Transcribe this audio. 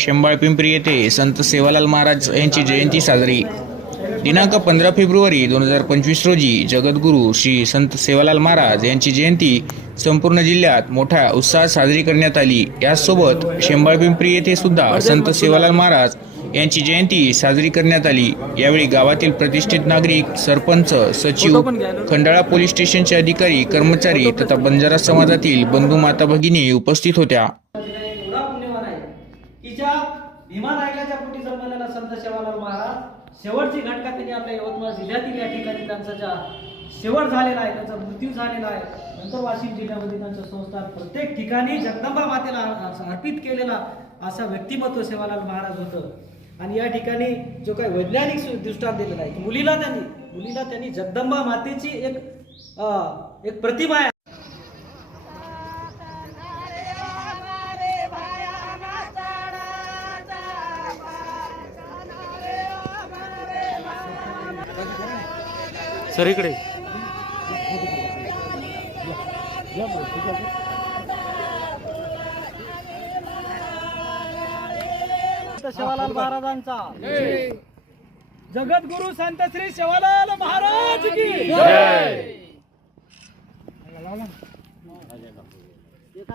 शेंबाळ पिंपरी येथे संत सेवालाल महाराज यांची जयंती साजरी. दिनांक पंधरा फेब्रुवारी दोन हजार पंचवीस रोजी जगद्गुरू श्री संत सेवालाल महाराज यांची जयंती संपूर्ण जिल्ह्यात मोठ्या उत्साहात साजरी करण्यात आली. यासोबत शेंबाळ पिंपरी येथे सुद्धा संत सेवालाल महाराज यांची जयंती साजरी करण्यात आली. यावेळी गावातील प्रतिष्ठित नागरिक सरपंच सचिव खंडाळा पोलीस स्टेशनचे अधिकारी कर्मचारी तथा बंजारा समाजातील बंधू माता भगिनी उपस्थित होत्या. एवढा पुण्यवान आहे की ज्या भीमा नायकाच्या पोटी जन्मलेला संत सेवालाल महाराज शेवटची घटका त्यांनी आपल्या यवतमाळ जिल्ह्यातील या ठिकाणी त्यांचा ज्या शेवट झालेला आहे त्यांचा मृत्यू झालेला आहे नंतर वाशिम जिल्ह्यामध्ये त्यांचं संस्थान प्रत्येक ठिकाणी जगदंबा मातेला अर्पित केलेला असा व्यक्तिमत्व सेवालाल महाराज होतं. आणि या ठिकाणी जो काही वैज्ञानिक दृष्टांत दिलेला आहे मुलीला त्यांनी मुलीला त्यांनी जगदंबा मातेची एक अं, एक प्रतिमा आहे सर इकडे शिवालाल महाराजांचा. जगद्गुरु संत श्री शिवालाल महाराज की